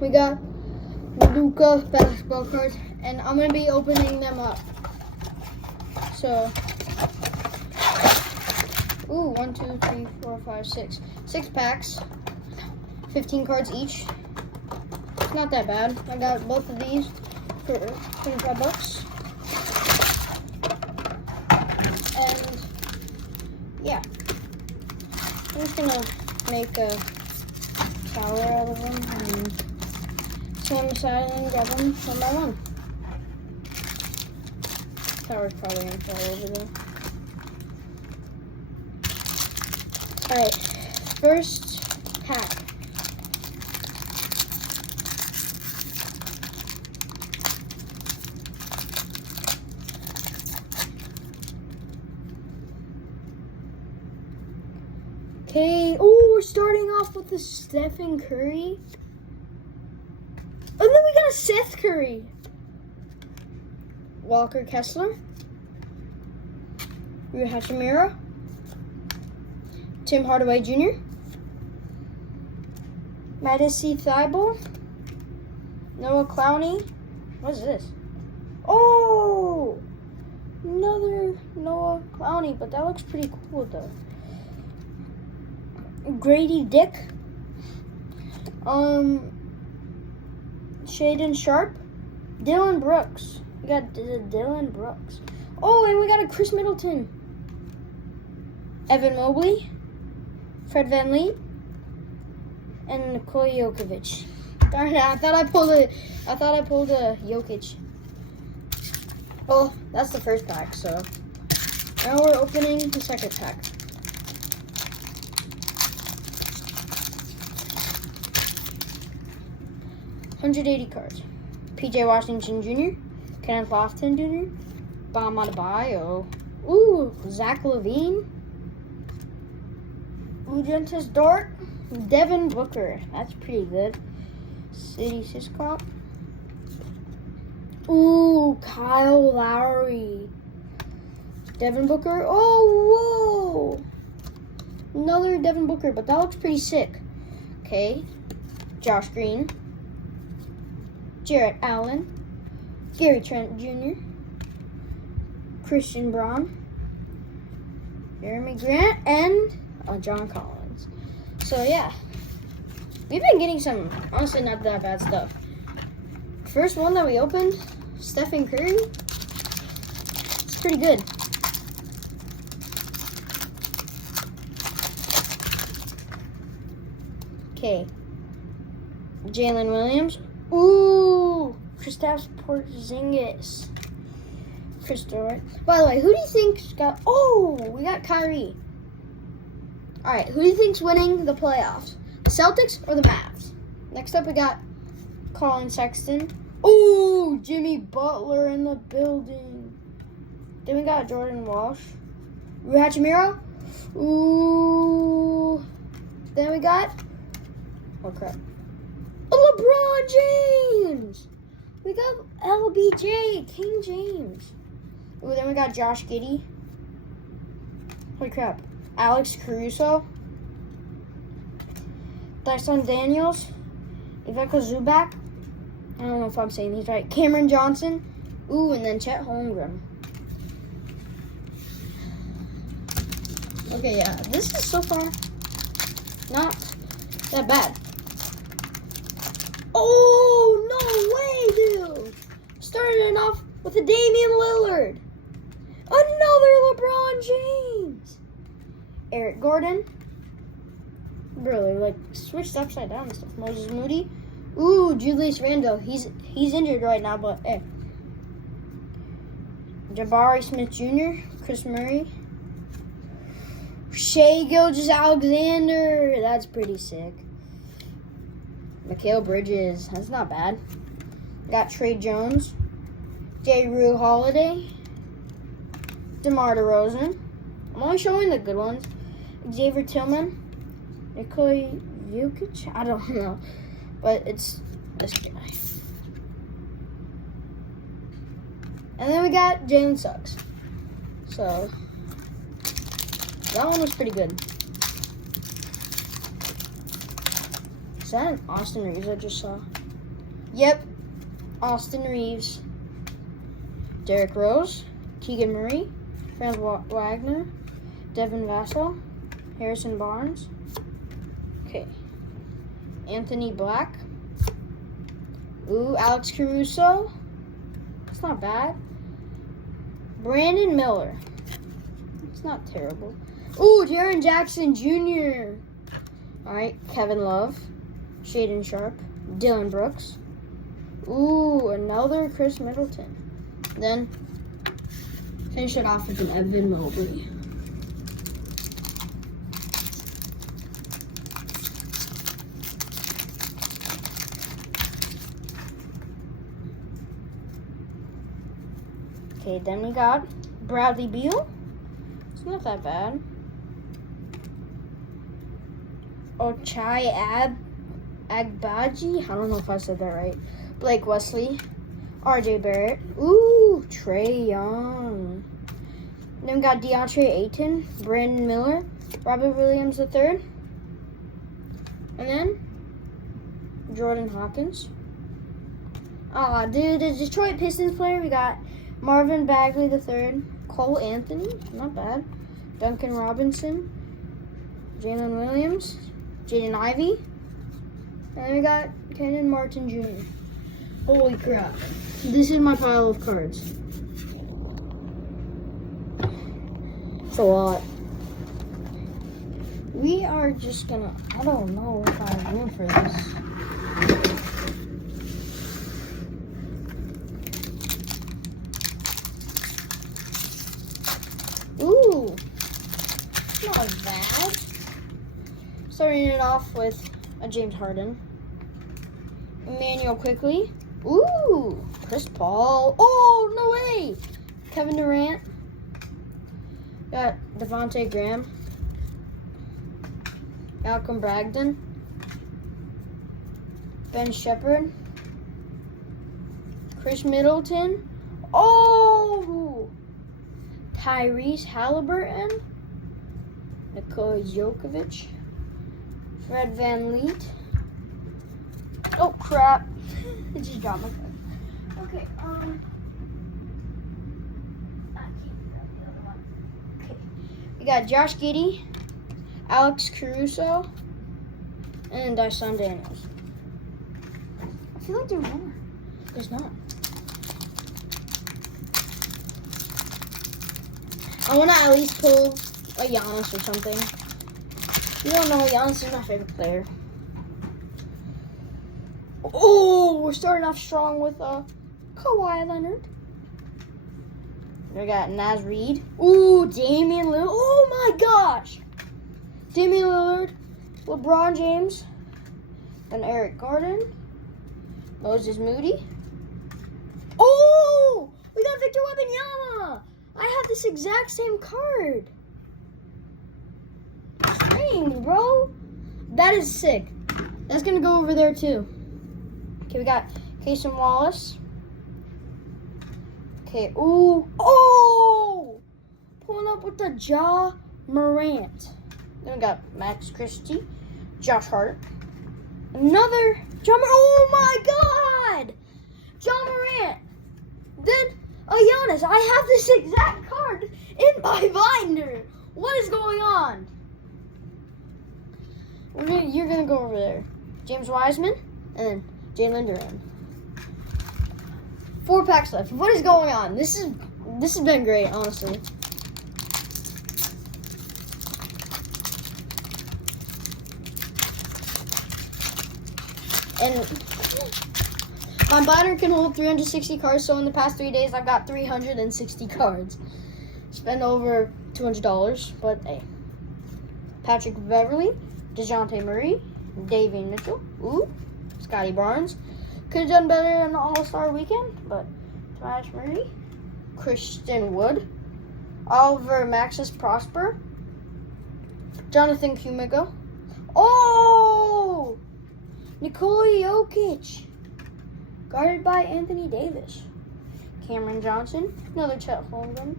we got Luka basketball cards, and I'm gonna be opening them up. So, ooh, 1, 2, 3, 4, 5, 6. 6 packs, 15 cards each. It's not that bad. I got both of these for 25 bucks. And yeah, I'm just gonna make a tower out of them and stand beside and grab them one by one. Tower's probably gonna fall over there. Alright, first pack. Okay, oh, we're starting off with the Stephen Curry. And then we got a Seth Curry. Walker Kessler. Rui Hachimura. Tim Hardaway Jr. Madison Thibault. Noah Clowney. What is this? Oh! Another Noah Clowney, but that looks pretty cool though. Grady Dick. Shaden Sharp. Dylan Brooks. We got Dylan Brooks. Oh, and we got a Chris Middleton. Evan Mobley. Fred VanVleet. And Nikola Jokic. Darn it, I thought I pulled a Jokic. Well, that's the first pack, so now we're opening the second pack. $180 cards. PJ Washington Jr., Kenneth Lofton Jr., Bam Adebayo, ooh, Zach LaVine, Luguentz Dort, Devin Booker. That's pretty good. City Siscop. Ooh, Kyle Lowry. Devin Booker. Oh, whoa. Another Devin Booker, but that looks pretty sick. Okay. Josh Green. Jarrett Allen. Gary Trent Jr. Christian Braun. Jeremy Grant. And John Collins. So, yeah. We've been getting some, honestly, not that bad stuff. First one that we opened, Stephen Curry. It's pretty good. Okay. Jalen Williams. Ooh, Kristaps Porzingis. Chris Dort. By the way, who do you think's got? Oh, we got Kyrie. All right, who do you think's winning the playoffs? The Celtics or the Mavs? Next up, we got Colin Sexton. Ooh, Jimmy Butler in the building. Then we got Jordan Walsh. Rui Hachimura. Ooh. Then we got, oh crap, LeBron James. We got LBJ, King James. Ooh, then we got Josh Giddey. Holy crap. Alex Caruso. Dyson Daniels. Ivica Zubac. I don't know if I'm saying these right. Cameron Johnson. Ooh, and then Chet Holmgren. Okay, yeah. This is so far not that bad. Oh, no way, dude. Starting off with a Damian Lillard. Another LeBron James. Eric Gordon. Really, like, switched upside down and stuff. Moses Moody. Ooh, Julius Randle. He's injured right now, but hey. Jabari Smith Jr., Chris Murray. Shai Gilgeous-Alexander. That's pretty sick. Mikal Bridges. That's not bad. Got Trey Jones. J. Rue Holiday. DeMar DeRozan. I'm only showing the good ones. Xavier Tillman. Nikola Jokic. I don't know. But it's this guy. And then we got Jalen Suggs. So, that one was pretty good. Is that an Austin Reeves I just saw? Yep. Austin Reeves. Derrick Rose. Keegan Murray. Franz Wagner. Devin Vassell. Harrison Barnes. Okay. Anthony Black. Ooh, Alex Caruso. That's not bad. Brandon Miller. It's not terrible. Ooh, Jaren Jackson Jr. Alright, Kevin Love. Shaden Sharp. Dylan Brooks. Ooh, another Chris Middleton. Then, finish it off with an Evan Mobley. Okay, then we got Bradley Beal. It's not that bad. Ochai Agbaji. I don't know if I said that right. Blake Wesley. RJ Barrett. Ooh, Trae Young. Then we got DeAndre Ayton. Brandon Miller. Robert Williams III. And then Jordan Hawkins. Dude, the Detroit Pistons player, we got Marvin Bagley III. Cole Anthony. Not bad. Duncan Robinson. Jalen Williams. Jaden Ivey. And then we got Kenyon Martin Jr. Holy crap. This is my pile of cards. It's a lot. We are just gonna, I don't know if I have room for this. Ooh, not bad. Starting it off with a James Harden. Emmanuel Quickly. Ooh, Chris Paul. Oh, no way. Kevin Durant. Got Devontae Graham. Malcolm Brogdon. Ben Shepherd. Chris Middleton. Oh! Tyrese Halliburton. Nikola Jokic. Fred VanVleet. Oh, crap. I just dropped my phone. Okay, Okay. We got Josh Giddey, Alex Caruso, and Dyson Daniels. I feel like there's more. There's not. I want to at least pull a Giannis or something. You don't know, Giannis is my favorite player. Oh, we're starting off strong with Kawhi Leonard. We got Naz Reid. Ooh, Damian Lillard. Oh my gosh. Damian Lillard, LeBron James, and Eric Gordon. Moses Moody. Oh, we got Victor Wembanyama. I have this exact same card. Dang, bro. That is sick. That's going to go over there too. Okay, we got Cason Wallace. Okay, ooh. Oh! Pulling up with the Ja Morant. Then we got Max Christie. Josh Hart. Another Ja Morant. Oh my God! Ja Morant. Then Giannis. I have this exact card in my binder. What is going on? You're going to go over there. James Wiseman. And then Jalen Duren. 4 packs left. What is going on? This has been great, honestly. And my binder can hold 360 cards, so in the past 3 days, I've got 360 cards. Spend over $200, but hey. Patrick Beverly, DeJounte Murray, Davion Mitchell, ooh, Scotty Barnes. Could have done better in the All-Star weekend, but Tobias Murray, Christian Wood, Oliver Maxis Prosper, Jonathan Kuminga. Oh! Nikola Jokic, guarded by Anthony Davis. Cameron Johnson, another Chet Holmgren,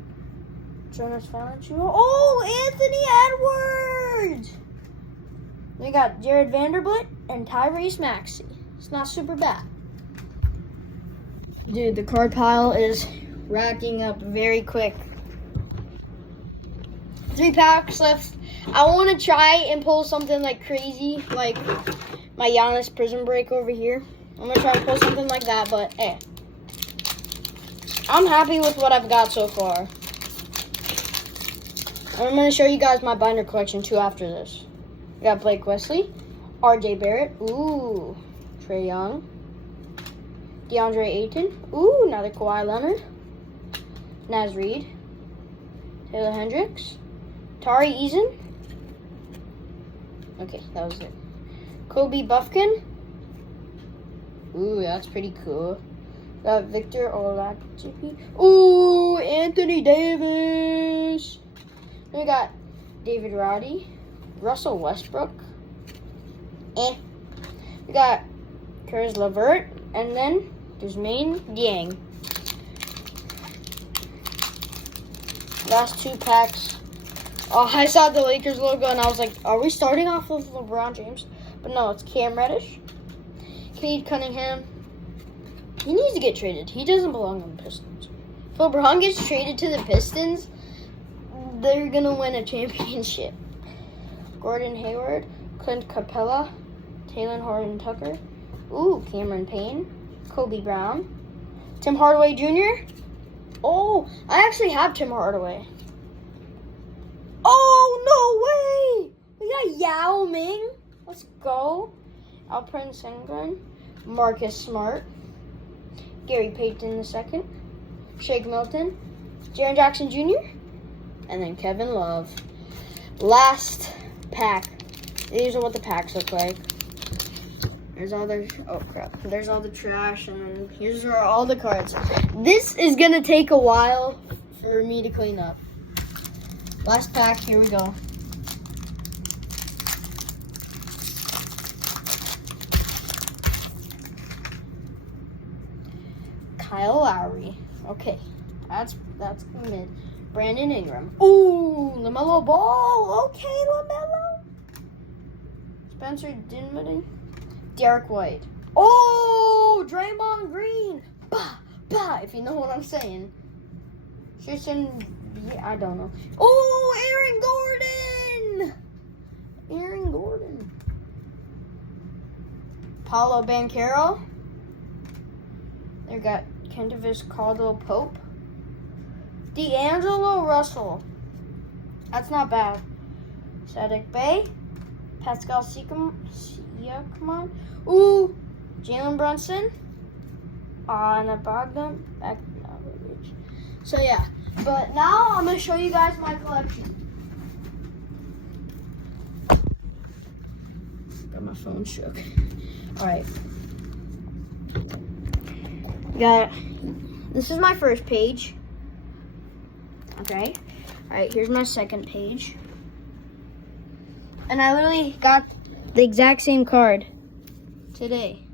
Jonas Valanciunas. Oh, Anthony Edwards! We got Jared Vanderbilt and Tyrese Maxey. It's not super bad. Dude, the card pile is racking up very quick. 3 packs left. I want to try and pull something like crazy, like my Giannis Prism Break over here. I'm going to try to pull something like that, but hey. I'm happy with what I've got so far. I'm going to show you guys my binder collection too after this. We got Blake Wesley, RJ Barrett, ooh, Trae Young, DeAndre Ayton, ooh, another Kawhi Leonard, Naz Reid, Taylor Hendricks, Tari Eason. Okay, that was it. Kobe Buffkin. Ooh, that's pretty cool. Got Victor Oladipo. Ooh, Anthony Davis. Then we got David Roddy, Russell Westbrook. We got Caris LeVert, and then Jermaine Dieng. Last 2 packs. Oh, I saw the Lakers logo and I was like, are we starting off with LeBron James? But no, it's Cam Reddish. Cade Cunningham. He needs to get traded. He doesn't belong on the Pistons. If LeBron gets traded to the Pistons, they're going to win a championship. Gordon Hayward, Clint Capella, Talen Horton-Tucker. Ooh, Cameron Payne, Kobe Brown, Tim Hardaway Jr. Oh, I actually have Tim Hardaway. Oh, no way! We got Yao Ming. Let's go. Alperen Sengun, Marcus Smart, Gary Payton II, Shake Milton, Jaren Jackson Jr., and then Kevin Love. Last pack. These are what the packs look like. There's all the, oh crap, there's all the trash, and then here's are all the cards. This is gonna take a while for me to clean up. Last pack, here we go. Kyle Lowry. Okay, that's mid. Brandon Ingram. Ooh, LaMelo Ball. Okay, LaMelo. Spencer Dinwiddie. Derek White. Oh, Draymond Green. Bah, bah, if you know what I'm saying. Tristan, yeah, I don't know. Oh, Aaron Gordon. Paolo Banchero. They got Kentavious Caldwell-Pope. D'Angelo Russell. That's not bad. Saddiq Bey. Pascal Siakam. Ooh. Jalen Brunson. And Bogdan Bogdanovic. So yeah. But now I'm going to show you guys my collection. Got my phone shook. Alright. This is my first page. Okay. Alright, here's my second page. And I literally got the exact same card today.